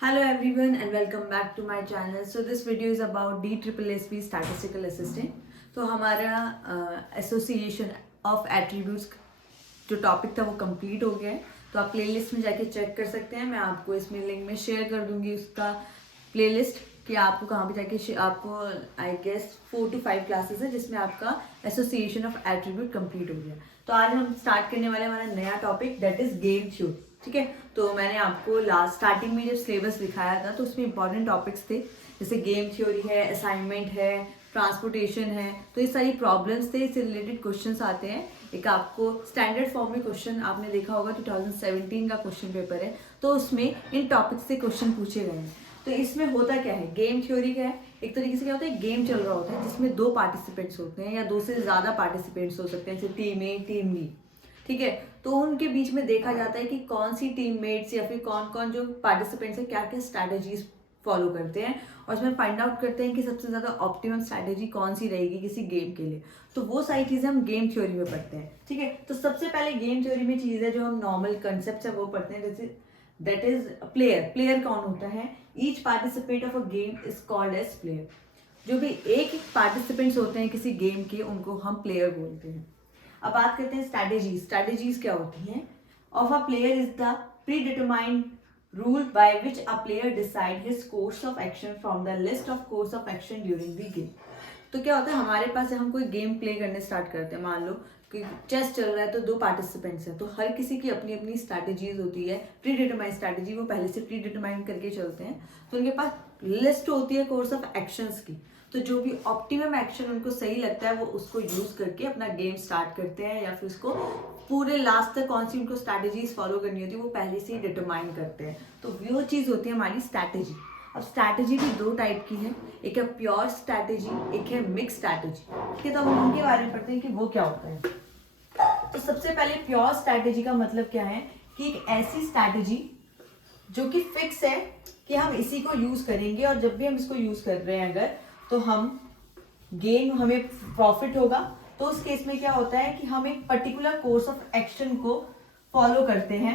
Hello everyone and welcome back to my channel. So this video is about DSSSB Statistical Assistant. तो हमारा association of attributes जो topic था वो complete हो गया है. तो आप प्लेलिस्ट में जाके चेक कर सकते हैं. मैं आपको इसमें लिंक में शेयर कर दूंगी उसका प्लेलिस्ट कि आपको कहाँ पे जाके आपको आई गेस 4 to 5 क्लासेस है जिसमें आपका एसोसिएशन ऑफ एट्रीब्यूट कंप्लीट हो गया. तो आज हम स्टार्ट करने वाले हमारा नया topic that is game theory. ठीक है, तो मैंने आपको लास्ट स्टार्टिंग में जब सिलेबस दिखाया था तो उसमें इंपॉर्टेंट टॉपिक्स थे जैसे गेम थ्योरी है, असाइनमेंट है, ट्रांसपोर्टेशन है. तो ये सारी प्रॉब्लम्स थे, इससे रिलेटेड क्वेश्चंस आते हैं. एक आपको स्टैंडर्ड फॉर्म में क्वेश्चन आपने देखा होगा 2017 का क्वेश्चन पेपर है, तो उसमें इन टॉपिक्स से क्वेश्चन पूछे गए हैं. तो इसमें होता क्या है, गेम थ्योरी क्या है, एक तरीके से क्या होता है, गेम चल रहा होता है जिसमें 2 पार्टिसिपेंट्स होते हैं या 2 से ज़्यादा पार्टिसिपेंट्स हो सकते हैं, जैसे टीम ए टीम बी. ठीक है, तो उनके बीच में देखा जाता है कि कौन सी टीममेट्स या फिर कौन कौन जो पार्टिसिपेंट्स हैं क्या क्या स्ट्रैटेजीज फॉलो करते हैं और उसमें फाइंड आउट करते हैं कि सबसे ज़्यादा ऑप्टिमम स्ट्रैटेजी कौन सी रहेगी किसी गेम के लिए. तो वो सारी चीज़ें हम गेम थ्योरी में पढ़ते हैं. ठीक है, तो सबसे पहले गेम थ्योरी में चीज़ है जो हम नॉर्मल कंसेप्ट है वो पढ़ते हैं, जैसे दैट इज प्लेयर. प्लेयर कौन होता है, each participant of a game is called as player. जो भी एक पार्टिसिपेंट्स होते हैं किसी गेम के उनको हम प्लेयर बोलते हैं. अब बात करते हैं स्ट्रैटेजीज. स्ट्रैटेजीज क्या होती हैं, of a player is the pre determined rule by which a player decide his course of action from the list of course of action during the game. तो क्या होता है, हमारे पास हम कोई गेम प्ले करने स्टार्ट करते हैं, मान लो कि चेस चल रहा है तो 2 पार्टिसिपेंट्स हैं, तो हर किसी की अपनी अपनी स्ट्रैटेजीज होती है. प्री डिटरमाइंड स्ट्रैटेजी वो पहले से प्री डिटरमाइंड करके चलते हैं, तो उनके पास लिस्ट होती है कोर्स ऑफ एक्शंस की. तो जो भी ऑप्टिमम एक्शन उनको सही लगता है वो उसको यूज करके अपना गेम स्टार्ट करते हैं या फिर उसको पूरे लास्ट तक कौन सी उनको स्ट्रैटेजीज फॉलो करनी होती है वो पहले से ही डिटरमाइन करते हैं. तो वो चीज़ होती है हमारी स्ट्रैटेजी. अब स्ट्रैटेजी भी 2 टाइप की है, एक है प्योर स्ट्रैटेजी, एक है मिक्स स्ट्रैटेजी. ठीक है, तो हम उनके बारे में पढ़ते हैं कि वो क्या होता है. तो सबसे पहले प्योर स्ट्रैटेजी का मतलब क्या है कि एक ऐसी स्ट्रैटेजी जो कि फिक्स है कि हम इसी को यूज करेंगे और जब भी हम इसको यूज कर रहे हैं अगर तो हमें प्रॉफिट होगा. तो उस केस में क्या होता है कि हम एक पर्टिकुलर कोर्स ऑफ एक्शन को फॉलो करते हैं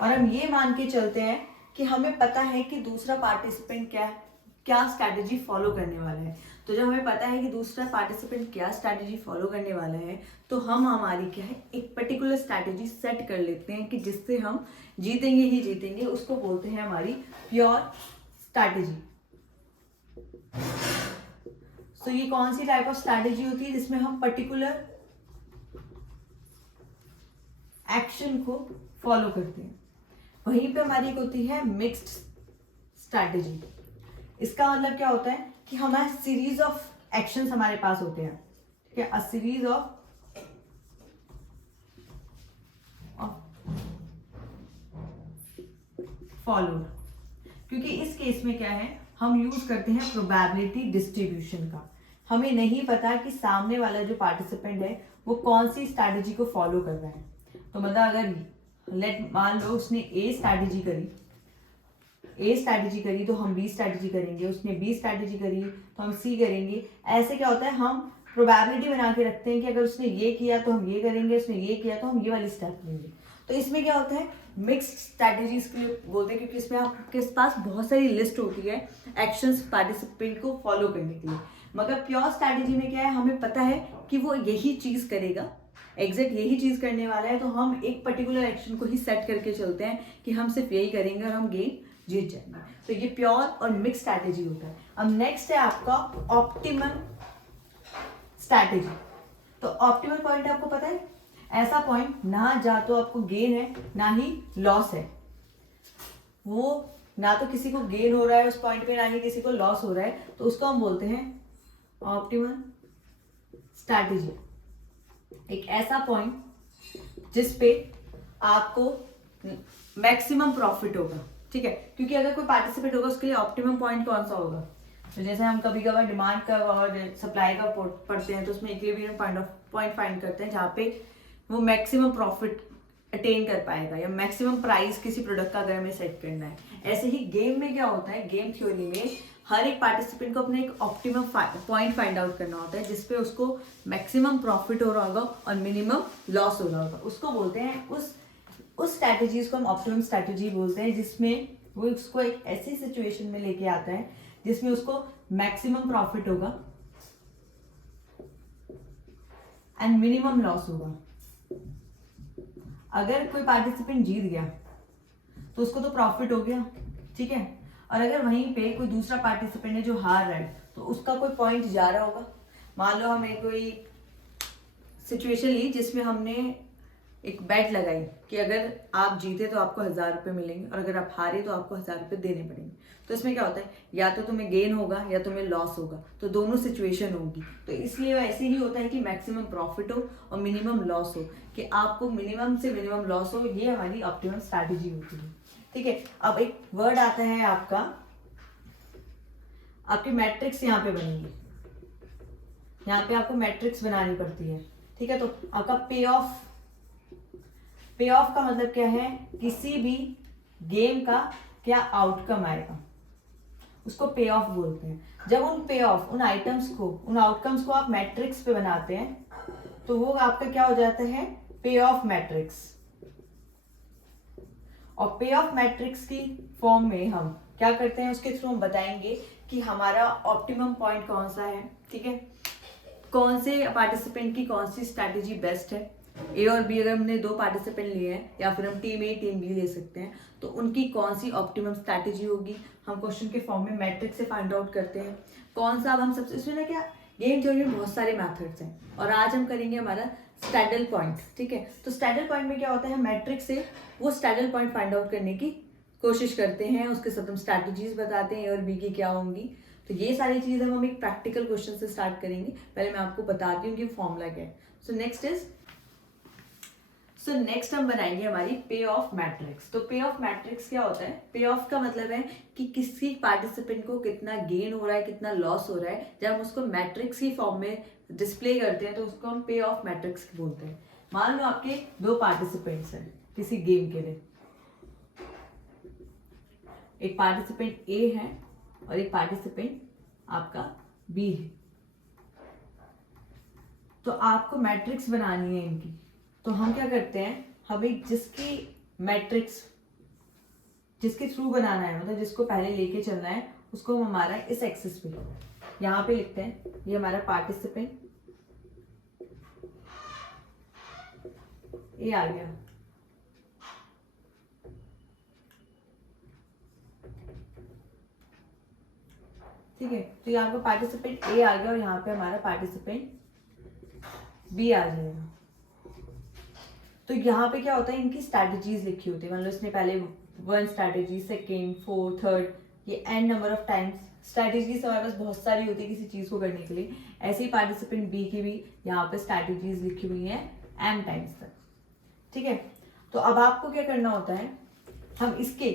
और हम ये मान के चलते हैं कि हमें पता है कि दूसरा पार्टिसिपेंट क्या स्ट्रैटेजी फॉलो करने वाला है. तो जब हमें पता है कि दूसरा पार्टिसिपेंट क्या स्ट्रैटेजी फॉलो करने वाला है तो हम हमारी क्या है एक पर्टिकुलर स्ट्रैटेजी सेट कर लेते हैं कि जिससे हम जीतेंगे ही जीतेंगे. उसको बोलते हैं हमारी प्योर स्ट्रैटेजी. तो ये कौन सी टाइप ऑफ स्ट्रैटेजी होती है जिसमें हम पर्टिकुलर एक्शन को फॉलो करते हैं. वहीं पे हमारी एक होती है मिक्स्ड स्ट्रैटेजी. इसका मतलब क्या होता है कि हमारे सीरीज ऑफ एक्शंस हमारे पास होते हैं. ठीक है, अ सीरीज ऑफ फॉलो. क्योंकि इस केस में क्या है हम यूज करते हैं प्रोबेबिलिटी डिस्ट्रीब्यूशन का. हमें नहीं पता कि सामने वाला जो पार्टिसिपेंट है वो कौन सी स्ट्रैटेजी को फॉलो कर रहा है. तो मतलब अगर मान लो उसने ए स्ट्रैटेजी करी तो हम बी स्ट्रैटेजी करेंगे, उसने बी स्ट्रैटेजी करी तो हम सी करेंगे. ऐसे क्या होता है हम प्रोबेबिलिटी बना के रखते हैं कि अगर उसने ये किया तो हम ये करेंगे, उसने ये किया तो हम ये वाली स्टेप लेंगे. तो इसमें क्या होता है मिक्स्ड स्ट्रैटेजीज के लिए बोलते हैं क्योंकि इसमें आपके पास बहुत सारी लिस्ट होती है एक्शंस पार्टिसिपेंट को फॉलो करने के लिए. मगर प्योर स्ट्रैटेजी में क्या है हमें पता है कि वो यही चीज करेगा, एग्जैक्ट यही चीज करने वाला है, तो हम एक पर्टिकुलर एक्शन को ही सेट करके चलते हैं कि हम सिर्फ यही करेंगे और हम गेम जीत जाएंगे. तो ये प्योर और मिक्स स्ट्रैटेजी होता है. अब नेक्स्ट है आपका ऑप्टिमल स्ट्रैटेजी. तो ऑप्टिमल पॉइंट आपको पता है ऐसा पॉइंट ना जा तो आपको गेन है ना ही लॉस है. वो ना तो किसी को गेन हो रहा है उस पॉइंट पे ना ही किसी को लॉस हो रहा है, तो उसको हम बोलते हैं ऑप्टिमल स्ट्रैटेजी. एक ऐसा पॉइंट जिस पे आपको मैक्सिमम प्रॉफिट होगा. ठीक है, क्योंकि अगर कोई पार्टिसिपेट होगा उसके लिए ऑप्टिमम पॉइंट कौन सा होगा. तो जैसे हम कभी कभार डिमांड का और सप्लाई का पढ़ते हैं तो उसमें इक्विलिब्रियम पॉइंट फाइंड करते हैं जहाँ पे वो मैक्सिमम प्रॉफिट अटेन कर पाएगा या मैक्सिमम प्राइस किसी प्रोडक्ट का अगर हमें सेट करना है. ऐसे ही गेम में क्या होता है, गेम थ्योरी में हर एक पार्टिसिपेंट को अपना एक ऑप्टिमम पॉइंट फाइंड आउट करना होता है जिसपे उसको मैक्सिमम प्रॉफिट हो रहा होगा और मिनिमम लॉस हो रहा होगा. उसको बोलते हैं उस स्ट्रैटेजीज को हम ऑप्टिमम स्ट्रैटेजी बोलते हैं जिसमें वो उसको एक ऐसी सिचुएशन में लेके आता है जिसमें उसको मैक्सिमम प्रॉफिट होगा एंड मिनिमम लॉस होगा। अगर कोई पार्टिसिपेंट जीत गया तो उसको तो प्रॉफिट हो गया, ठीक है, और अगर वहीं पे कोई दूसरा पार्टिसिपेंट है जो हार रहा है तो उसका कोई पॉइंट जा रहा होगा। मान लो हमें कोई सिचुएशन ली जिसमें हमने एक बेट लगाई कि अगर आप जीते तो आपको 1000 रुपये मिलेंगे और अगर आप हारे तो आपको 1000 रुपये देने पड़ेंगे। तो इसमें क्या होता है, या तो तुम्हें गेन होगा या तुम्हें लॉस होगा, तो दोनों सिचुएशन होगी। तो इसलिए ऐसे ही होता है कि मैक्सिमम प्रॉफिट हो और मिनिमम लॉस हो, कि आपको मिनिमम से मिनिमम लॉस हो, ये हमारी ऑप्टिमम स्ट्रैटेजी होती है, ठीक है। अब एक वर्ड आता है आपका, आपकी मैट्रिक्स यहाँ पे बनेगी, यहाँ पे आपको मैट्रिक्स बनानी पड़ती है, ठीक है। तो आपका पे ऑफ का मतलब क्या है, किसी भी गेम का क्या आउटकम आएगा उसको पे ऑफ बोलते हैं। जब उन पे ऑफ, उन आइटम्स को, उन आउटकम्स को आप मैट्रिक्स पे बनाते हैं तो वो आपका क्या हो जाता है, पे ऑफ मैट्रिक्स। और पे ऑफ मैट्रिक्स की फॉर्म में हम क्या करते हैं, उसके थ्रू हम बताएंगे कि हमारा ऑप्टिमम पॉइंट कौन सा है, ठीक है, कौन से पार्टिसिपेंट की कौन सी स्ट्रैटेजी बेस्ट है। ए और बी, अगर हमने 2 पार्टिसिपेंट लिए हैं या फिर हम टीम ए टीम बी ले सकते हैं, तो उनकी कौन सी ऑप्टिमम स्ट्रैटेजी होगी, हम क्वेश्चन के फॉर्म में मैट्रिक्स से फाइंड आउट करते हैं कौन सा। अब हम सबसे इसमें ना क्या, गेम थ्योरी में बहुत सारे मैथड्स हैं और आज हम करेंगे हमारा स्टैडल पॉइंट, ठीक है। तो स्टैडल पॉइंट में क्या होता है, मैट्रिक्स से वो स्टैडल पॉइंट फाइंड आउट करने की कोशिश करते हैं, उसके साथ हम स्ट्रैटेजीज बताते हैं ए और बी की क्या होंगी। तो ये सारी चीज़ हम एक प्रैक्टिकल क्वेश्चन से स्टार्ट करेंगे। पहले मैं आपको बताती हूँ कि फॉर्मूला क्या है। सो नेक्स्ट हम बनाएंगे हमारी पे ऑफ मैट्रिक्स। तो पे ऑफ मैट्रिक्स क्या होता है, पे ऑफ का मतलब है कि किसी पार्टिसिपेंट को कितना गेन हो रहा है, कितना लॉस हो रहा है। जब हम उसको मैट्रिक्स की फॉर्म में डिस्प्ले करते हैं तो उसको हम पे ऑफ मैट्रिक्स बोलते हैं। मान लो आपके 2 पार्टिसिपेंट्स हैं किसी गेम के लिए, एक पार्टिसिपेंट ए है और एक पार्टिसिपेंट आपका बी है। तो आपको मैट्रिक्स बनानी है इनकी। तो हम क्या करते हैं, हमें जिसकी मैट्रिक्स जिसके थ्रू बनाना है, मतलब जिसको पहले लेके चलना है, उसको हम हमारा इस एक्सिस पे यहाँ पे लिखते हैं, ये हमारा पार्टिसिपेंट ए आ गया, ठीक है। तो यहाँ पे पार्टिसिपेंट ए आ गया और यहाँ पे हमारा पार्टिसिपेंट बी आ जाएगा। तो यहाँ पे क्या होता है, इनकी स्ट्रैटेजीज लिखी होती है, मतलब इसने पहले 1 स्ट्रैटेजी, सेकेंड, 4, थर्ड, ये n number of times strategies हमारे पास बहुत सारी होती है किसी चीज को करने के लिए। ऐसे ही पार्टिसिपेंट बी की भी यहाँ पे स्ट्रैटेजीज लिखी हुई हैं m टाइम्स तक, ठीक है। तो अब आपको क्या करना होता है, हम इसके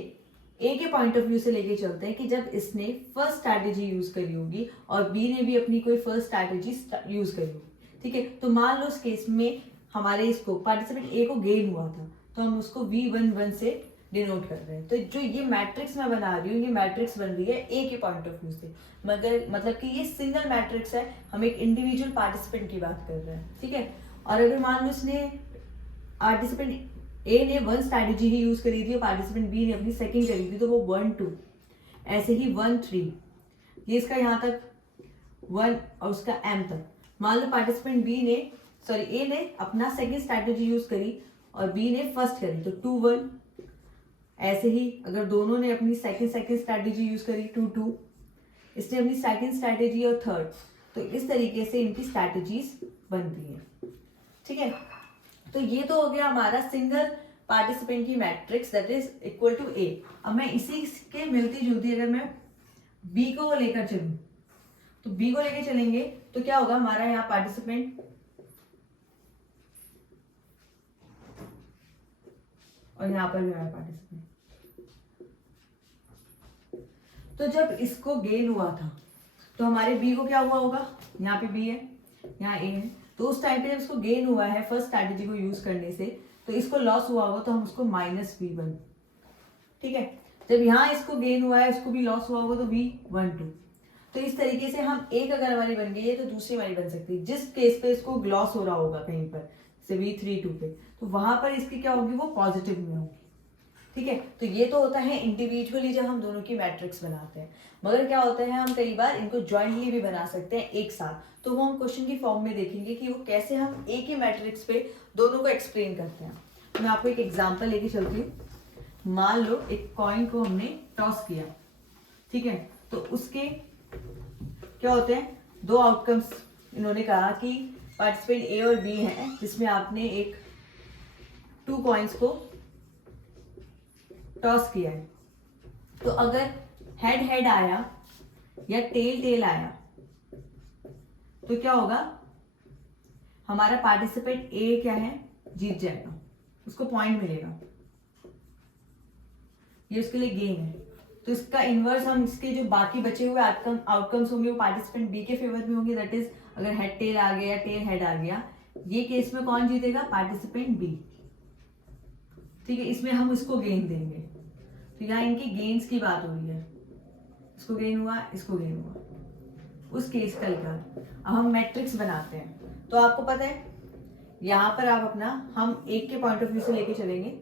ए के पॉइंट ऑफ व्यू से लेके चलते हैं कि जब इसने फर्स्ट स्ट्रैटेजी यूज करी होगी और बी ने भी अपनी कोई फर्स्ट स्ट्रैटेजी यूज करी होगी, ठीक है। तो मान लो इस केस में हमारे इसको पार्टिसिपेंट ए को गेन हुआ था तो हम उसको V11 से डिनोट कर रहे हैं। तो जो ये मैट्रिक्स मैं बना रही हूँ, ये मैट्रिक्स बन रही है ए के पॉइंट ऑफ व्यू से, मगर मतलब कि ये सिंगल मैट्रिक्स है, हम एक इंडिविजुअल पार्टिसिपेंट की बात कर रहे हैं, ठीक है। और अगर मान लो इसने पार्टिसिपेंट ए ने 1 स्ट्रैटेजी ही यूज करी थी और पार्टिसिपेंट बी ने अपनी सेकंड करी थी, तो वो 1, 2, ऐसे ही 1, 3, ये इसका यहाँ तक 1 और उसका m तक। मान लो पार्टिसिपेंट ए ने अपना सेकंड स्ट्रैटेजी यूज करी और बी ने फर्स्ट करी, तो 2, 1, ऐसे ही अगर दोनों ने अपनी सेकंड स्ट्रैटेजी यूज करी 2, 2, इसने अपनी सेकंड स्ट्रैटेजी और थर्ड, तो इस तरीके से इनकी स्ट्रैटेजीज बनती है, ठीक है। तो ये तो हो गया हमारा सिंगल पार्टिसिपेंट की matrix that is equal to A. अब मैं इसी के मिलती जुलती अगर मैं बी को लेकर चलूं, तो बी को लेकर चलेंगे तो क्या होगा, हमारा यहाँ पार्टिसिपेंट और यहाँ पर भी हमारा पार्टिसिपेंट। तो जब इसको गेन हुआ था तो हमारे बी को क्या हुआ होगा, यहाँ पे बी है, यहाँ ए है, तो उस टाइम पे जब इसको गेन हुआ है फर्स्ट स्ट्रैटेजी को यूज करने से, तो इसको लॉस हुआ होगा तो हम उसको -V1, ठीक है। जब यहाँ इसको गेन हुआ है, इसको भी लॉस हुआ होगा तो V12। तो इस तरीके से हम एक अगर हमारी बन गई है तो दूसरी हमारी बन सकती है। जिस केस पे इसको लॉस हो रहा होगा कहीं पर, जैसे V32 पे, तो वहां पर इसकी क्या होगी, वो पॉजिटिव में होगी, ठीक है। तो ये तो होता है इंडिविजुअली जब हम दोनों की मैट्रिक्स बनाते हैं, मगर क्या होता है हम कई बार इनको जॉइंटली भी बना सकते हैं एक साथ। तो वो हम क्वेश्चन की फॉर्म में देखेंगे कि वो कैसे हम एक ही मैट्रिक्स पे दोनों को एक्सप्लेन करते हैं। मैं आपको एक एग्जांपल लेके चलती हूँ। मान लो एक कॉइन को हमने टॉस किया, ठीक है, तो उसके क्या होते हैं दो आउटकम्स। इन्होंने कहा कि पार्टिसिपेंट ए और बी है, जिसमें आपने एक 2 कॉइन्स को टॉस किया है। तो अगर हेड हेड आया या टेल टेल आया तो क्या होगा, हमारा पार्टिसिपेंट ए क्या है, जीत जाएगा, उसको पॉइंट मिलेगा, ये उसके लिए गेम है। तो इसका इनवर्स हम इसके जो बाकी बचे हुए आउटकम्स होंगे वो पार्टिसिपेंट बी के फेवर में होंगे। दैट इज अगर हेड टेल आ गया या टेल हेड आ गया, ये केस में कौन जीतेगा, पार्टिसिपेंट बी, ठीक है। इसमें हम इसको गेन देंगे। तो यहाँ इनकी गेन्स की बात हो रही है, इसको गेन हुआ, इसको गेन हुआ, उस केस का निकाल। अब हम मैट्रिक्स बनाते हैं। तो आपको पता है यहाँ पर आप अपना हम एक के पॉइंट ऑफ व्यू से लेके चलेंगे।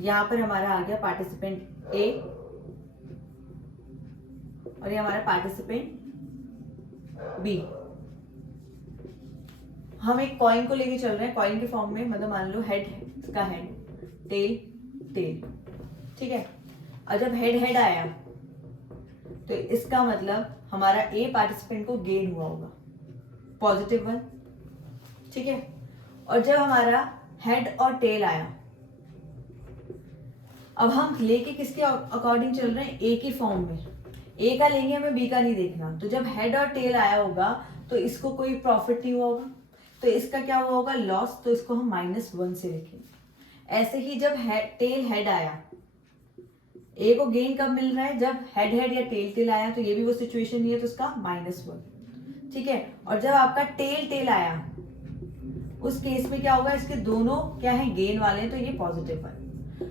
यहाँ पर हमारा आ गया पार्टिसिपेंट ए और ये हमारा पार्टिसिपेंट बी। हम एक कॉइन को लेके चल रहे हैं कॉइन के फॉर्म में, मतलब मान लो हेड है, इसका हेड, टेल टेल, ठीक है। और जब हेड हेड आया तो इसका मतलब हमारा ए पार्टिसिपेंट को गेन हुआ होगा, +1, ठीक है। और जब हमारा हेड और टेल आया, अब हम लेके किसके अकॉर्डिंग चल रहे हैं, ए की फॉर्म में। ए का लेंगे, हमें बी का नहीं देखना। तो जब हेड और टेल आया होगा तो इसको कोई प्रॉफिट नहीं हुआ होगा, तो इसका क्या हुआ होगा, लॉस। तो इसको हम -1 से लिखेंगे। ऐसे ही जब टेल हेड आया, ए को गेन कब मिल रहा है, जब हेड हेड या टेल टेल आया, तो ये भी वो सिचुएशन नहीं है, तो इसका -1, ठीक है। और जब आपका टेल टेल आया, उस केस में क्या होगा, इसके दोनों क्या है, गेन वाले हैं, तो ये +1।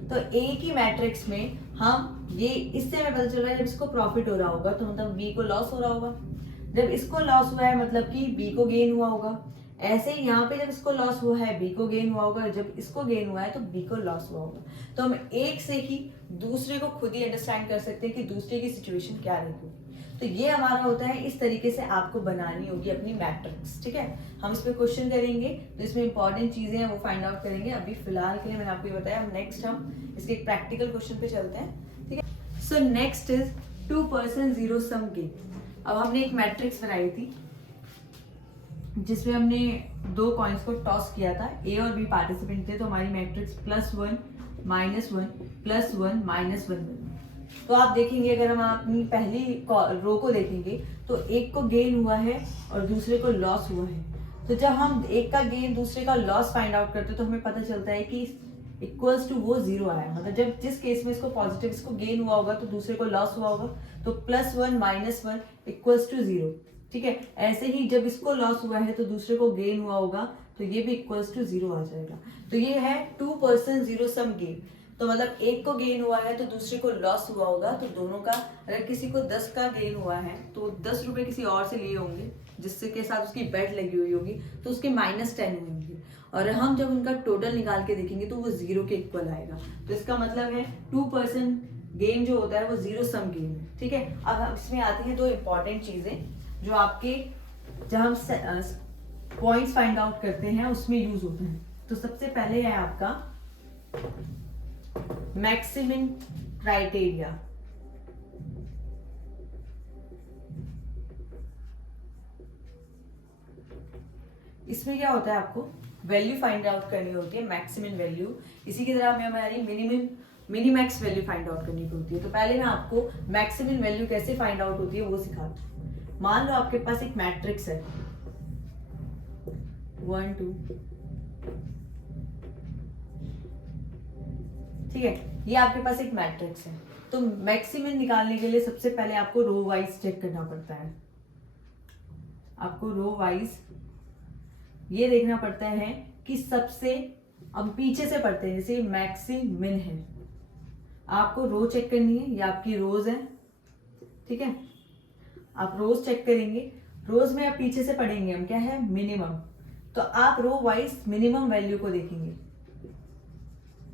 तो ए की मैट्रिक्स में हम ये, इससे हमें पता चल रहा है जब इसको प्रॉफिट हो रहा होगा तो मतलब बी को लॉस हो रहा होगा, जब इसको लॉस हुआ है मतलब कि बी को गेन हुआ होगा। ऐसे ही यहाँ पे जब इसको लॉस हुआ है बी को गेन हुआ होगा, जब इसको गेन हुआ है तो बी को लॉस हुआ होगा। तो हम एक से ही दूसरे को खुद ही अंडरस्टैंड कर सकते हैं कि दूसरे की सिचुएशन क्या रहेगी। तो ये हमारा होता है, इस तरीके से आपको बनानी होगी अपनी मैट्रिक्स, ठीक है। हम इस पे क्वेश्चन करेंगे, तो इसमें इंपॉर्टेंट चीजें हैं वो फाइंड आउट करेंगे। अभी फिलहाल के लिए मैंने आपको ये बताया, हम नेक्स्ट हम इसके एक प्रैक्टिकल क्वेश्चन पे चलते हैं, ठीक है। So next is 2 person 0 sum game. अब हमने एक मैट्रिक्स बनाई थी जिसमें हमने 2 कॉइन्स को टॉस किया था, ए और बी पार्टिसिपेंट थे। तो हमारी मैट्रिक्स +1 -1 +1 -1 बनी। तो आप देखेंगे, अगर हम अपनी पहली रो को देखेंगे तो एक को गेन हुआ है और दूसरे को लॉस हुआ है। तो जब हम एक का गेन दूसरे का लॉस फाइंड आउट करते हैं तो हमें पता चलता है कि इक्वल्स टू वो 0 आया। मतलब जब जिस केस में इसको पॉजिटिव, इसको गेन हुआ होगा तो दूसरे को लॉस हुआ होगा, तो +1 -1 इक्वल्स टू 0, ठीक है। ऐसे ही जब इसको लॉस हुआ है तो दूसरे को गेन हुआ होगा, तो ये भी इक्वल्स टू 0 आ जाएगा। तो ये है 2 पर्सन 0 सम गेम। तो मतलब एक को गेन हुआ है तो दूसरे को लॉस हुआ होगा, तो दोनों का, अगर किसी को 10 का गेन हुआ है तो 10 रुपए किसी और से लिए होंगे जिससे के साथ उसकी बेट लगी हुई होगी, तो उसके -10 होंगे। और हम जब उनका टोटल निकाल के देखेंगे तो वो 0 के इक्वल आएगा। तो इसका मतलब है 2 पर्सन गेम जो होता है वो 0 सम गेम है, ठीक है। अब इसमें आती है 2 इंपॉर्टेंट चीजें जो आपके, जब हम पॉइंट्स फाइंड आउट करते हैं उसमें यूज होते हैं। तो सबसे पहले है आपका मैक्सिमम क्राइटेरिया। इसमें क्या होता है, आपको वैल्यू फाइंड आउट करनी होती है, मैक्सिमम वैल्यू। इसी की तरह हमें हमारी मिनिमैक्स वैल्यू फाइंड आउट करनी होती है। तो पहले मैं आपको मैक्सिमम वैल्यू कैसे फाइंड आउट होती है वो सिखाती हूँ। मान लो आपके पास एक मैट्रिक्स है 1 2, ठीक है। ये आपके पास एक मैट्रिक्स है। तो मैक्सिमम निकालने के लिए सबसे पहले आपको रो वाइज चेक करना पड़ता है। आपको रो वाइज ये देखना पड़ता है कि सबसे, अब पीछे से पढ़ते हैं, जैसे मैक्सिमिन है, आपको रो चेक करनी है, ये आपकी रोज है, ठीक है। आप रोज चेक करेंगे, रोज में आप पीछे से पढ़ेंगे हम, क्या है, मिनिमम। तो आप रो वाइज मिनिमम वैल्यू को देखेंगे।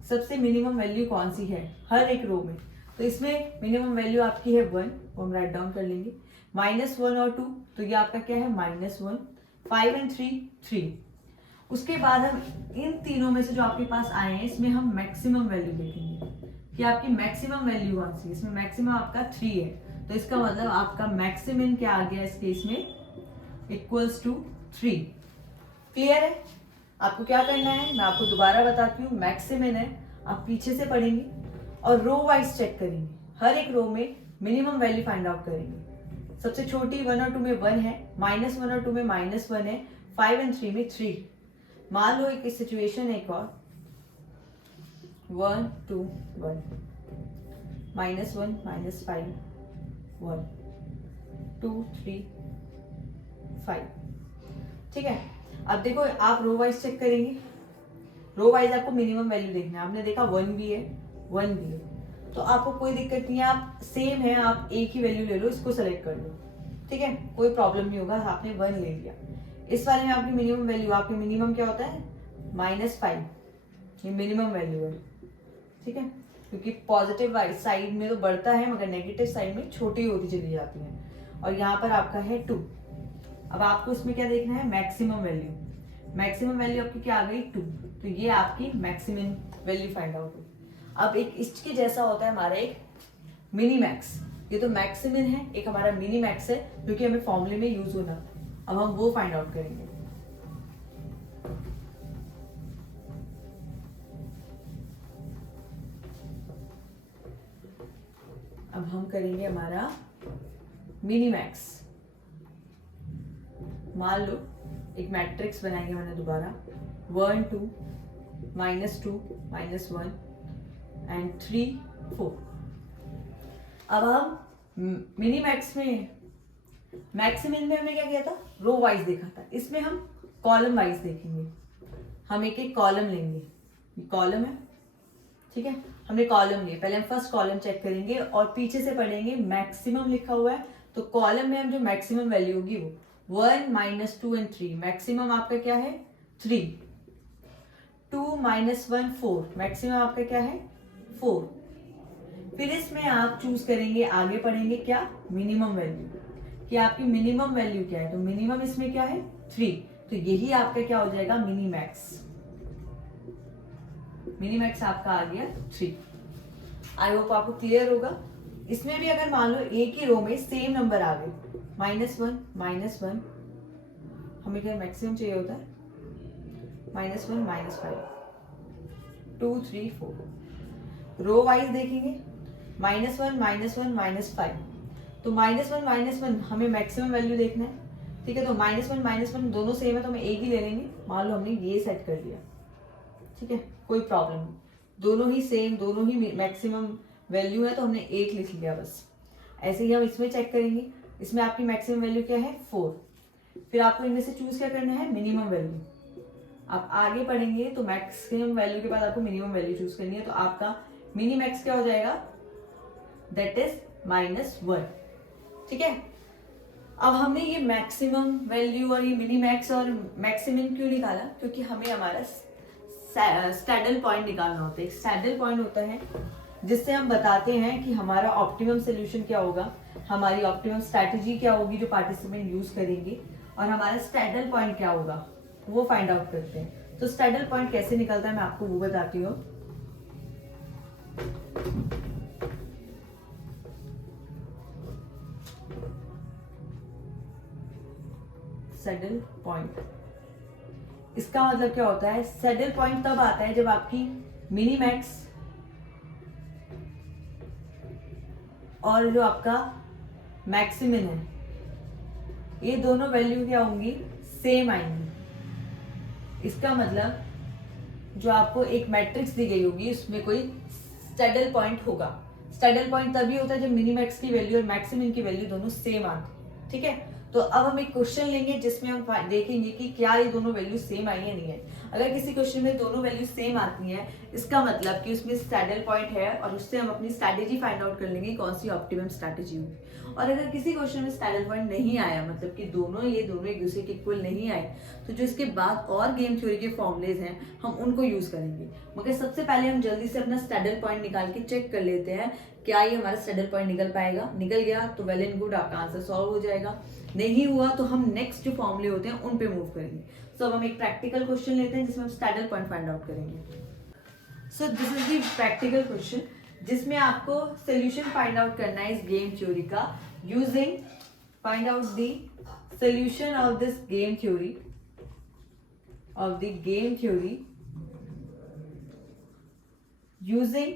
सबसे मिनिमम वैल्यू कौन सी है हर एक रो में। तो इसमें मिनिमम वैल्यू आपकी है 1, वो हम राइट डाउन कर लेंगे। -1 और 2, तो ये आपका क्या है -1, 5 एंड 3 3। उसके बाद हम इन तीनों में से जो आपके पास आए हैं इसमें हम मैक्सिमम वैल्यू देखेंगे कि आपकी मैक्सिमम वैल्यू कौन सी है। इसमें मैक्सिमम आपका 3 है, तो इसका मतलब आपका मैक्सिमम क्या आ गया इस केस में इक्वल्स टू 3। क्लियर है? आपको क्या करना है मैं आपको दोबारा बताती हूँ। मैक्सिमम है, आप पीछे से पढ़ेंगे और रो वाइज चेक करेंगे। हर एक रो में मिनिमम वैल्यू फाइंड आउट करेंगे। सबसे छोटी 1 और 2 में 1 है, -1 और 2 में -1 है, 5 एंड 3 में 3। मान लो एक सिचुएशन एक और 1 2 1, -1 -5 1 2 3 5। ठीक है, अब देखो आप रो वाइज चेक करेंगे। रो वाइज आपको मिनिमम वैल्यू देखना है। आपने देखा 1 भी है 1 भी है, तो आपको कोई दिक्कत नहीं है, आप सेम है, आप एक ही वैल्यू ले लो, इसको सेलेक्ट कर लो। ठीक है, कोई प्रॉब्लम नहीं होगा, आपने 1 ले लिया। इस वाले में आपकी मिनिमम वैल्यू, आपकी मिनिमम क्या होता है -5, ये मिनिमम वैल्यू है। ठीक है, क्योंकि पॉजिटिव साइड में तो बढ़ता है मगर नेगेटिव साइड में छोटी होती चली जाती है। और यहाँ पर आपका है 2। अब आपको इसमें क्या देखना है मैक्सिमम वैल्यू। मैक्सिमम वैल्यू आपकी क्या आ गई 2, तो ये आपकी मैक्सिमम वैल्यू फाइंड आउट हुई। अब एक इसके जैसा होता है हमारा एक मिनी मैक्स। ये तो मैक्सिमम है, एक हमारा मिनी मैक्स है जो कि हमें फॉर्मूले में यूज होना। अब हम वो फाइंड आउट करेंगे। अब हम करेंगे हमारा मिनी मैक्स। मान लो एक मैट्रिक्स बनाएंगे मैंने दोबारा 1 2 -2 -1 एंड 3 4। अब हम मिनी मैक्स में मैक्सिमम में हमने क्या किया था रो वाइज देखा था, इसमें हम कॉलम वाइज देखेंगे। हम एक एक कॉलम लेंगे, कॉलम है ठीक है, हमने कॉलम लिए। पहले हम फर्स्ट कॉलम चेक करेंगे और पीछे से पढ़ेंगे मैक्सिमम लिखा हुआ है, तो कॉलम में हम जो मैक्सिमम वैल्यू होगी वो 1 -2 एंड 3। मैक्सिमम आपका क्या है 3। 2 -1 4, मैक्सिमम आपका क्या है 4। फिर इसमें आप चूज करेंगे, आगे पढ़ेंगे क्या मिनिमम वैल्यू, कि आपकी मिनिमम वैल्यू क्या है। तो मिनिमम इसमें क्या है 3, तो यही आपका क्या हो जाएगा मिनी मैक्स। मिनी मैक्स आपका आ गया 3। आई होप आपको क्लियर होगा। इसमें भी अगर मान लो एक ही रो में सेम नंबर आ गए -1 हमें क्या मैक्सिमम चाहिए होता है -1 -5 2 3 4। रो वाइज देखेंगे -1 -5, तो -1 हमें मैक्सिमम वैल्यू देखना है। ठीक है, तो -1 दोनों सेम है तो हमें एक ही ले लेंगे। मान लो हमने ये सेट कर दिया, ठीक है, कोई प्रॉब्लम नहीं, दोनों ही सेम, दोनों ही मैक्सिमम वैल्यू है तो हमने एक लिख लिया बस। ऐसे ही हम इसमें चेक करेंगे, इसमें आपकी मैक्सिमम वैल्यू क्या है 4। फिर आपको इनमें से चूज क्या करना है मिनिमम वैल्यू। आप आगे पढ़ेंगे तो मैक्सिमम वैल्यू के बाद आपको मिनिमम वैल्यू चूज करनी है, तो आपका मिनी मैक्स क्या हो जाएगा दैट इज -1। ठीक है, अब हमने ये मैक्सिमम वैल्यू और ये मिनी मैक्स और मैक्सिमम क्यों निकाला, क्योंकि हमें हमारा सैडल पॉइंट निकालना होता है। एक सैडल पॉइंट होता है जिससे हम बताते हैं कि हमारा ऑप्टिमम सोल्यूशन क्या होगा, हमारी ऑप्टिमम स्ट्रैटेजी क्या होगी जो पार्टिसिपेंट यूज करेंगे, और हमारा सैडल पॉइंट क्या होगा वो फाइंड आउट करते हैं। तो सैडल पॉइंट कैसे निकलता है मैं आपको वो बताती हूँ। सैडल पॉइंट, इसका मतलब क्या होता है, सैडल पॉइंट तब आता है जब आपकी मिनी मैक्स और जो आपका मैक्सिमम है ये दोनों वैल्यू क्या होंगी सेम आएंगी। इसका मतलब जो आपको एक मैट्रिक्स दी गई होगी उसमें कोई सैडल पॉइंट होगा। सैडल पॉइंट तभी होता है जब मिनी मैक्स की वैल्यू और मैक्सिमम की वैल्यू दोनों सेम आती है। ठीक है, तो अब हम एक क्वेश्चन लेंगे जिसमें हम देखेंगे कि क्या ये दोनों वैल्यू सेम आई है नहीं है। अगर किसी क्वेश्चन में दोनों वैल्यू सेम आती हैं, इसका मतलब कि उसमें सैडल पॉइंट है और उससे हम अपनी स्ट्रैटेजी फाइंड आउट कर लेंगे कौन सी ऑप्टिमम स्ट्रैटेजी होगी। और अगर किसी क्वेश्चन में सैडल पॉइंट नहीं आया, मतलब कि दोनों एक दूसरे के इक्वल नहीं आए, तो जो इसके बाद और गेम थ्योरी के फॉर्मुलेज हैं हम उनको यूज करेंगे। मगर सबसे पहले हम जल्दी से अपना सैडल पॉइंट निकाल के चेक कर लेते हैं क्या ये हमारा सैडल पॉइंट निकल पाएगा। निकल गया तो वेल एंड गुड, आपका आंसर सॉल्व हो जाएगा। नहीं हुआ तो हम नेक्स्ट जो फॉर्मूले होते हैं उन पे मूव करेंगे। सो अब हम एक प्रैक्टिकल क्वेश्चन लेते हैं जिसमें हम सैडल पॉइंट फाइंड आउट करेंगे। So this is the practical question जिसमें आपको सोल्यूशन फाइंड आउट करना है इस गेम थ्योरी का using find out the solution of this game theory using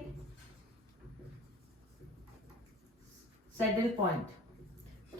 saddle point.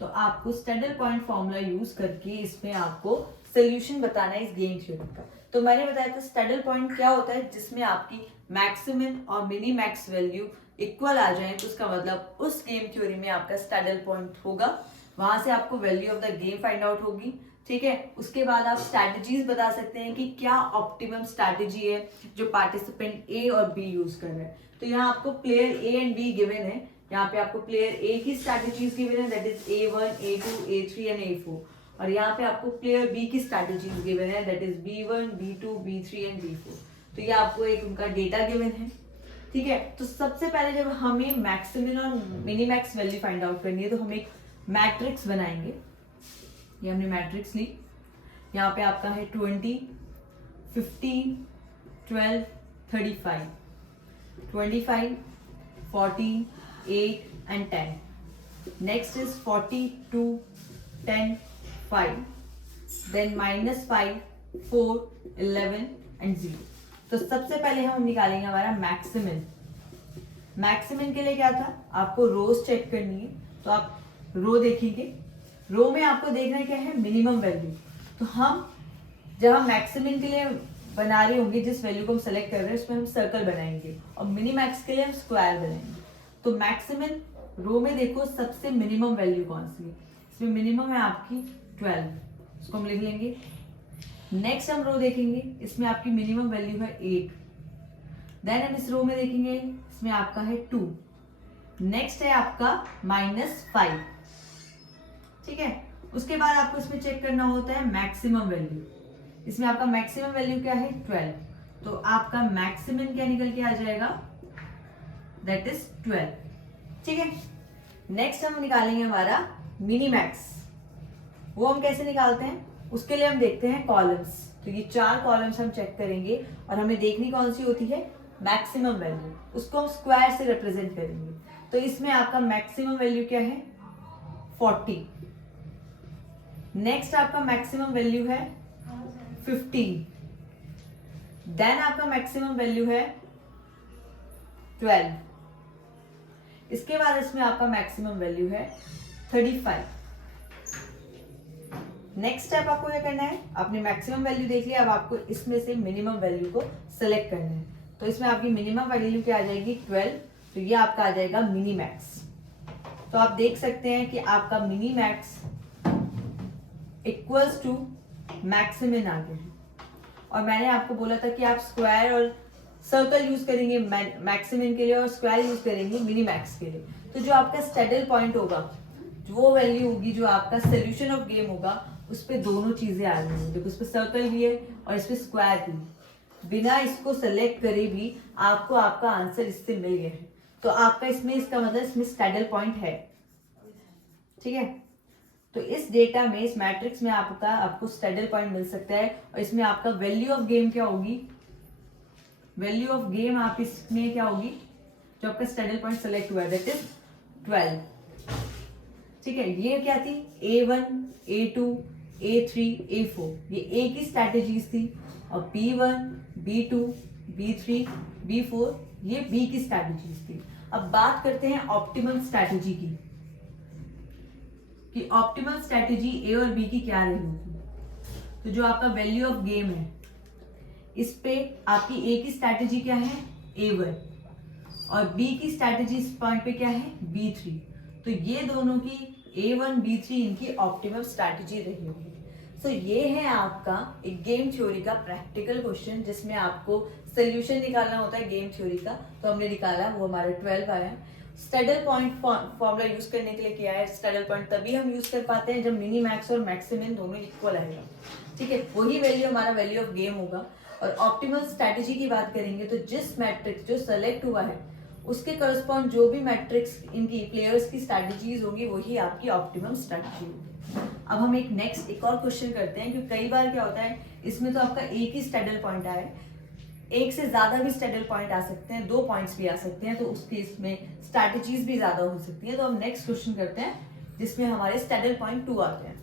तो आपको सैडल पॉइंट फॉर्मूला यूज करके इसमें आपको सोल्यूशन बताना है इस गेम थ्योरी का। तो मैंने बताया था सैडल पॉइंट क्या होता है, जिसमें आपकी मैक्सिमम और मिनी मैक्स वैल्यू इक्वल आ जाए, तो उसका मतलब उस गेम थ्योरी में आपका सैडल पॉइंट होगा। वहां से आपको value of the game find out होगी, ठीक है। उसके बाद आप स्ट्रैटेजीज बता सकते हैं कि क्या ऑप्टिमम स्ट्रैटेजी है जो पार्टिसिपेंट ए और बी यूज कर रहे हैं। तो यहाँ आपको player A and be given है। यहाँ पे आपको प्लेयर ए की स्ट्रैटेजीज गिवन है, that is A1, A2, A3 and A4। और यहाँ पे आपको प्लेयर बी की स्ट्रैटेजीज गिवन है, that is B1, B2, B3 and B4। तो ये आपको एक उनका डेटा गिवन है, ठीक है। तो सबसे पहले जब हमें मैक्सिमम और मिनीमैक्स वैल्यू फाइंड आउट करनी है तो हम एक मैट्रिक्स बनाएंगे। ये हमने मैट्रिक्स ली। यहाँ पे आपका है 20, 15, 12, 35, 25, 14, 8 and 10. Next is 42, 10, 5. Then -5, 4, 11 and 0. तो सबसे पहले हम निकालेंगे हमारा मैक्सिमम। मैक्सिमम के लिए क्या था, आपको रोज चेक करनी है। तो आप रो देखेंगे, रो में आपको देखना है क्या है, मिनिमम वैल्यू। तो हम जब हम मैक्सिमम के लिए बना रहे होंगे, जिस वैल्यू को हम सेलेक्ट कर रहे हैं उसमें हम सर्कल बनाएंगे, और मिनी मैक्स के लिए हम स्क्वायर बनाएंगे। तो मैक्सिमम रो में देखो सबसे मिनिमम वैल्यू कौन सी है, इसमें मिनिमम है आपकी 12, इसको हम लिख लेंगे। नेक्स्ट हम रो देखेंगे, इसमें आपकी मिनिमम वैल्यू है 8। देन हम इस रो में देखेंगे, इसमें आपका है 2। नेक्स्ट है आपका -5, ठीक है। उसके बाद आपको इसमें चेक करना होता है मैक्सिमम वैल्यू। इसमें आपका मैक्सिमम वैल्यू क्या है, 12। तो आपका मैक्सिमम क्या निकल के आ जाएगा, दैट इज 12, ठीक है। नेक्स्ट हम निकालेंगे हमारा मिनी मैक्स। वो हम कैसे निकालते हैं, उसके लिए हम देखते हैं कॉलम्स। तो ये 4 कॉलम्स हम चेक करेंगे और हमें देखनी कौन सी होती है, मैक्सिमम वैल्यू। उसको हम स्क्वायर से रिप्रेजेंट करेंगे। तो इसमें आपका मैक्सिमम वैल्यू क्या है, 40। नेक्स्ट आपका मैक्सिमम वैल्यू है 15। देन आपका मैक्सिमम वैल्यू है 12। इसके बाद इसमें आपका मैक्सिमम वैल्यू है 35। नेक्स्ट स्टेप आपको क्या करना है, आपने मैक्सिमम वैल्यू देख लिया, अब आपको इसमें से मिनिमम वैल्यू को सेलेक्ट करना है। तो इसमें आपकी मिनिमम वैल्यू क्या आ जाएगी, 12। तो ये आपका आ जाएगा मिनी मैक्स। तो आप देख सकते हैं कि आपका mini max equals to maximum आ गया है। और मैंने आपको बोला था कि आप स्क्वायर और सर्कल यूज करेंगे मैक्सिमम के लिए और स्क्वायर यूज करेंगे मिनी मैक्स के लिए। तो जो आपका सैडल पॉइंट होगा, वो वैल्यू होगी जो आपका सोल्यूशन ऑफ गेम होगा, उस पर दोनों चीजें आ रही हैं। देखो इस पर सर्कल भी है और इस पर स्क्वायर भी है। बिना इसको सेलेक्ट करे भी आपको आपका आंसर इससे मिल गया है। तो आपका इसमें, इसका मतलब इसमें सैडल पॉइंट है, ठीक है। तो इस डेटा में, इस मैट्रिक्स में आपको सैडल पॉइंट मिल सकता है। और इसमें आपका वैल्यू ऑफ गेम क्या होगी, वैल्यू ऑफ गेम आप इसमें क्या होगी, जो आपका सैडल पॉइंट सेलेक्ट हुआ है, दैट इज 12, ठीक है। ये क्या थी, A1, A2, A3, A4, ये A की स्ट्रैटेजीज थी। और B1, B2, B3, B4 ये B की स्ट्रैटेजीज थी। अब बात करते हैं ऑप्टिमल स्ट्रैटेजी की, कि ऑप्टिमल स्ट्रैटेजी A और B की क्या रही होगी। तो जो आपका वैल्यू ऑफ गेम है, इस पे आपकी A की स्ट्रैटेजी क्या है, A1, और B की स्ट्रैटेजी इस पॉइंट पे क्या है, B3। तो ये दोनों की A1, B3 इनकी ऑप्टिमम स्ट्रैटेजी रही होगी। तो ये है आपका एक गेम थ्योरी का प्रैक्टिकल क्वेश्चन जिसमें आपको सोल्यूशन निकालना होता है गेम थ्योरी का। तो हमने निकाला, वो हमारा 12 आया। स्टैडल पॉइंट फॉर्मूला यूज करने के लिए क्या है, स्टैडल पॉइंट तभी हम यूज कर पाते हैं जब मिनी मैक्स और मैक्सिमम दोनों इक्वल आएगा, ठीक है। वही वैल्यू हमारा वैल्यू ऑफ गेम होगा। और ऑप्टिमल स्ट्रैटेजी की बात करेंगे तो जिस मैट्रिक्स जो सेलेक्ट हुआ है उसके करस्पॉन्ड जो भी मैट्रिक्स इनकी प्लेयर्स की स्ट्रैटेजीज होगी वही आपकी ऑप्टिमम स्ट्रैटेजी होगी। अब हम एक और क्वेश्चन करते हैं, क्योंकि कई बार क्या होता है इसमें तो आपका एक ही स्टैडल पॉइंट आया है, एक से ज्यादा भी स्टैडल पॉइंट आ सकते हैं, 2 पॉइंट्स भी आ सकते हैं, तो उस केस में स्ट्रैटेजीज भी ज्यादा हो सकती है। तो हम नेक्स्ट क्वेश्चन करते हैं जिसमें हमारे स्टैडल पॉइंट 2 आते हैं।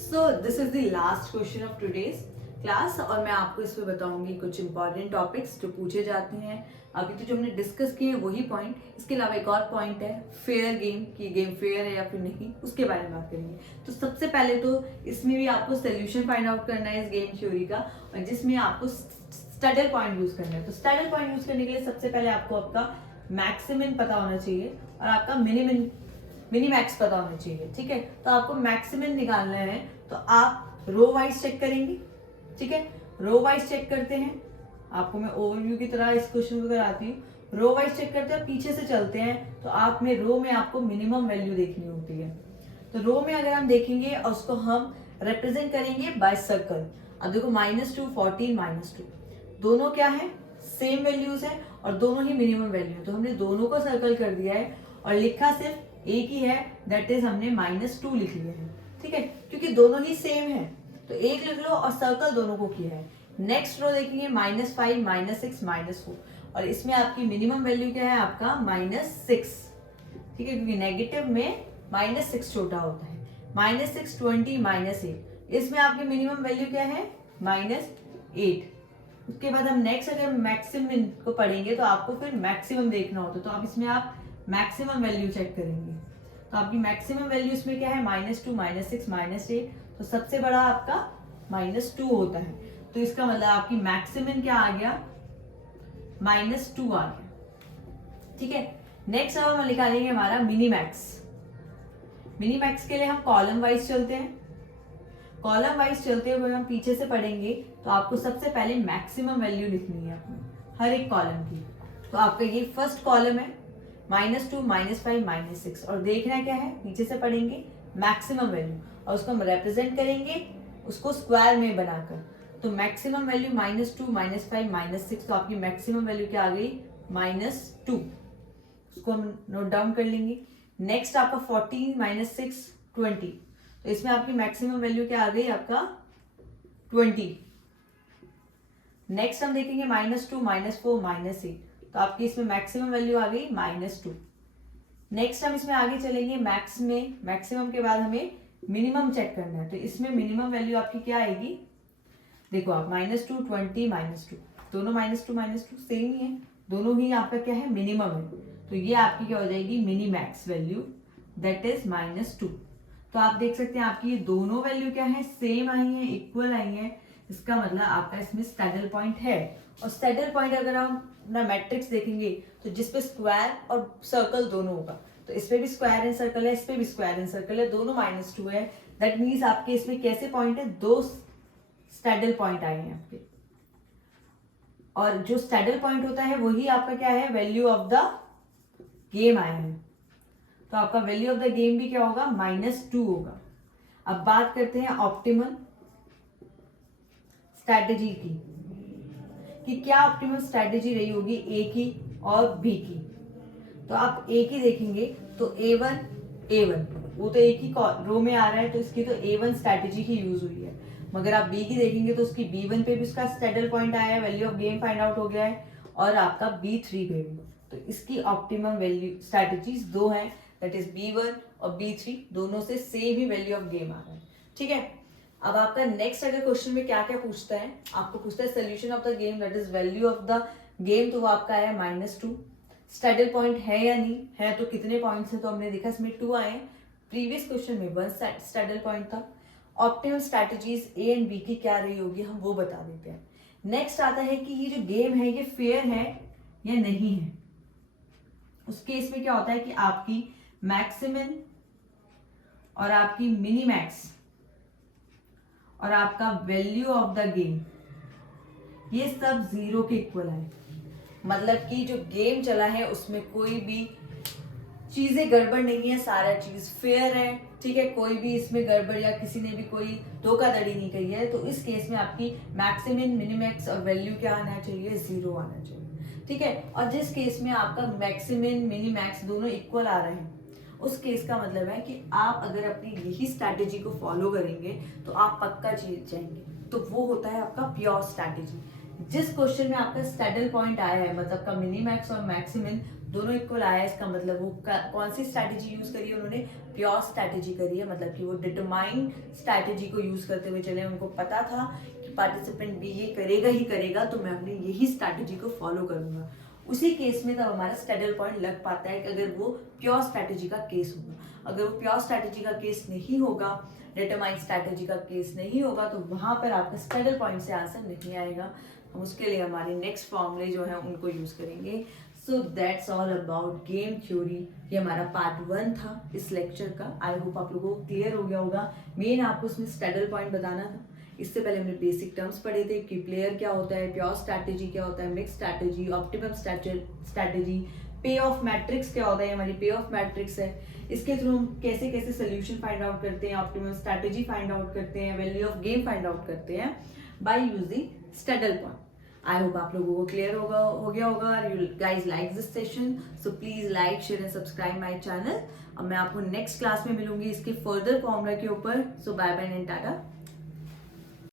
So this is the last question of today's class, और मैं आपको इसमें बताऊंगी कुछ इंपॉर्टेंट टॉपिक्स जो पूछे जाते हैं। अभी तो जो हमने डिस्कस किए हैं वही पॉइंट, इसके अलावा एक और पॉइंट है फेयर गेम, कि गेम फेयर है या फिर नहीं, उसके बारे में बात करेंगे। तो सबसे पहले तो इसमें भी आपको सोल्यूशन फाइंड आउट करना है इस गेम थ्योरी का, और जिसमें आपको स्टैडल पॉइंट यूज करना है। तो स्टैडल पॉइंट यूज करने के लिए सबसे पहले आपको आपका मैक्सिमम पता होना चाहिए और आपका मिनी मैक्स पता होना चाहिए, ठीक है। तो आपको मैक्सिमम निकालना है, तो आप रो वाइज चेक करेंगे, ठीक है। रो वाइज चेक करते हैं, आपको मैं ओवरव्यू की तरह इस क्वेश्चन को कराती हूँ। रो वाइज चेक करते हैं, पीछे से चलते हैं, तो आप में रो में आपको मिनिमम वैल्यू देखनी होती है। तो रो में अगर हम देखेंगे और उसको हम रिप्रेजेंट करेंगे बाय सर्कल। अब देखो -2 14 -2 दोनों क्या है, सेम वैल्यूज है और दोनों ही मिनिमम वैल्यू है। तो हमने दोनों को सर्कल कर दिया है और लिखा सिर्फ एक ही है, दैट इज हमने -2 लिख लिया है, ठीक है, क्योंकि दोनों ही सेम है। तो एक लिख लो और सर्कल दोनों को किया है। नेक्स्ट रो देखेंगे -5 -6 -4, और इसमें आपकी मिनिमम वैल्यू क्या है, आपका -6, ठीक है, क्योंकि नेगेटिव में -6 छोटा होता है। -6 20 -8, इसमें आपकी मिनिमम वैल्यू क्या है, -8। उसके बाद हम नेक्स्ट अगर मैक्सिमम को पढ़ेंगे तो आपको फिर मैक्सिमम देखना होता है, तो अब इसमें आप मैक्सिमम वैल्यू चेक करेंगे। तो आपकी मैक्सिमम वैल्यू इसमें क्या है, -2 -6 -8, तो सबसे बड़ा आपका -2 होता है। तो इसका मतलब आपकी मैक्सिमम क्या आ गया, -2 आ गया, ठीक है। नेक्स्ट अब हम निकालेंगे हमारा मिनी मैक्स। मिनी मैक्स के लिए हम कॉलम वाइज चलते हैं। कॉलम वाइज चलते हुए हम पीछे से पढ़ेंगे, तो आपको सबसे पहले मैक्सिमम वैल्यू लिखनी है अपनी हर एक कॉलम की। तो आपका ये फर्स्ट कॉलम है, -2 -5 -6, और देखना क्या है, पीछे से पढ़ेंगे मैक्सिमम वैल्यू और उसको हम रिप्रेजेंट करेंगे उसको स्क्वायर में बनाकर। तो मैक्सिमम वैल्यू -2 -5 -6, तो आपकी मैक्सिमम वैल्यू क्या आ गई, -2, उसको हम नोट डाउन कर लेंगे। नेक्स्ट आपका 14 -6 20, तो इसमें आपकी मैक्सिमम वैल्यू क्या आ गई, आपका 20। नेक्स्ट हम देखेंगे -2 -4 -8, तो आपकी इसमें मैक्सिमम वैल्यू आ गई -2। नेक्स्ट हम इसमें आगे चलेंगे मैक्स में, मैक्सिमम के बाद हमें मिनिमम चेक करना है। तो इसमें मिनिमम वैल्यू आपकी क्या आएगी, देखो आप -2 20 -2, दोनों -2 -2 सेम ही है, दोनों ही आपका क्या है, मिनिमम है। तो ये आपकी क्या हो जाएगी, mini max value, that is -2। तो आप देख सकते हैं आपकी ये दोनों वैल्यू क्या है, सेम आई है, इक्वल आई है। इसका मतलब आपका इसमें स्टैडल पॉइंट है। और स्टैडल पॉइंट अगर हम अपना मैट्रिक्स देखेंगे तो जिसपे स्क्वायर और सर्कल दोनों होगा, तो इस पे भी स्क्वायर एंड सर्कल है, इस पे भी स्क्वायर एंड सर्कल है, दोनों -2 है। दैट मीन्स आपके इसमें कैसे पॉइंट है, 2 स्टैडल पॉइंट आए हैं आपके। और जो स्टैडल पॉइंट होता है वही आपका क्या है, वैल्यू ऑफ द गेम आया है। तो आपका वैल्यू ऑफ द गेम भी क्या होगा, -2 होगा। अब बात करते हैं ऑप्टिमल स्ट्रैटेजी की, कि क्या ऑप्टिमल स्ट्रैटेजी रही होगी ए की और बी की। तो आप ए की देखेंगे तो A1 वो तो एक ही रो में आ रहा है, तो इसकी तो A1 स्ट्रैटेजी ही यूज हुई है। मगर आप बी की देखेंगे तो उसकी B1 पे भी उसका स्टैडल पॉइंट आया है, value of game find out हो गया है, और आपका B3 पे भी। तो इसकी ऑप्टिमम वैल्यू स्ट्रैटेजीज 2 हैं, दैट इज B1 और B3, दोनों से सेम ही वैल्यू ऑफ गेम आ रहा है, ठीक है। अब आपका नेक्स्ट अगर क्वेश्चन में क्या क्या पूछता है, आपको पूछता है solution of the game, that is value of the game, तो वो आपका आया -2। स्टैडल पॉइंट है या नहीं है, तो कितने पॉइंट्स है, तो हमने देखा इसमें 2 आए हैं। प्रीवियस क्वेश्चन में 1 स्टैडल पॉइंट था। Optimal strategies A and B की क्या रही होगी, हम वो बता देते हैं। नेक्स्ट आता है कि ये जो गेम है ये फेयर है या नहीं है। उस केस में क्या होता है कि आपकी मैक्सिमम और आपकी मिनी मैक्स और आपका वैल्यू ऑफ द गेम, ये सब 0 के इक्वल है। मतलब कि जो गेम चला है उसमें कोई भी चीजें गड़बड़ नहीं है, सारा चीज फेयर है, ठीक है, कोई भी इसमें गड़बड़ या किसी ने भी कोई धोखाधड़ी नहीं कही है, तो इस केस में आपकी मैक्सिमम मिनिमैक्स और वैल्यू क्या आना चाहिए, 0 आना चाहिए, ठीक है। और जिस केस में आपका मैक्सिमम मिनिमैक्स दोनों इक्वल आ रहे हैं, उस केस का मतलब है कि आप अगर अपनी यही स्ट्रैटेजी को फॉलो करेंगे तो आप पक्का जीत जाएंगे। तो वो होता है आपका प्योर स्ट्रैटेजी। जिस क्वेश्चन में आपका सैडल पॉइंट आया है, मतलब का मिनिमैक्स और मैक्सिमम दोनों इक्वल आया है, इसका मतलब वो कौन सी स्ट्रैटेजी यूज करी है, उन्होंने प्योर स्ट्रैटेजी करी है। मतलब कि वो डिटरमाइन स्ट्रैटेजी को यूज करते हुए चले, उनको पता था कि पार्टिसिपेंट भी ये करेगा ही करेगा, तो मैं अपनी यही स्ट्रैटेजी को फॉलो करूंगा। उसी केस में तब हमारा सैडल पॉइंट लग पाता है कि अगर वो प्योर स्ट्रैटेजी का केस होगा। अगर वो प्योर स्ट्रैटेजी का केस नहीं होगा, डिटरमाइन स्ट्रैटेजी का केस नहीं होगा, तो वहां पर आपका सैडल पॉइंट से आंसर नहीं आएगा। हम उसके लिए हमारे नेक्स्ट फॉर्मूले जो है उनको यूज करेंगे। So that's all about game theory. ये हमारा पार्ट 1 था इस लेक्चर का। आई होप आप लोगों को क्लियर हो गया होगा। मेन आपको उसमें सैडल पॉइंट बताना था। इससे पहले हमने बेसिक टर्म्स पढ़े थे कि प्लेयर क्या होता है, प्योर स्ट्रैटेजी क्या होता है, मिक्स स्ट्रैटेजी, ऑप्टिमम स्ट्रैटेजी, पे ऑफ मैट्रिक्स क्या होता है, हमारी पे ऑफ मैट्रिक्स है, इसके थ्रू हम कैसे कैसे सोल्यूशन फाइंड आउट करते हैं, ऑप्टिमम स्ट्रैटेजी फाइंड आउट करते हैं, value of game find out करते हैं by using saddle point. I hope आप लोगों को क्लियर हो गया होगा। You guys like this session, so please like share and subscribe my channel. और मैं आपको नेक्स्ट क्लास में मिलूंगी इसके फर्दर फॉर्मूला के ऊपर। सो बाय बाय एंड टाटा।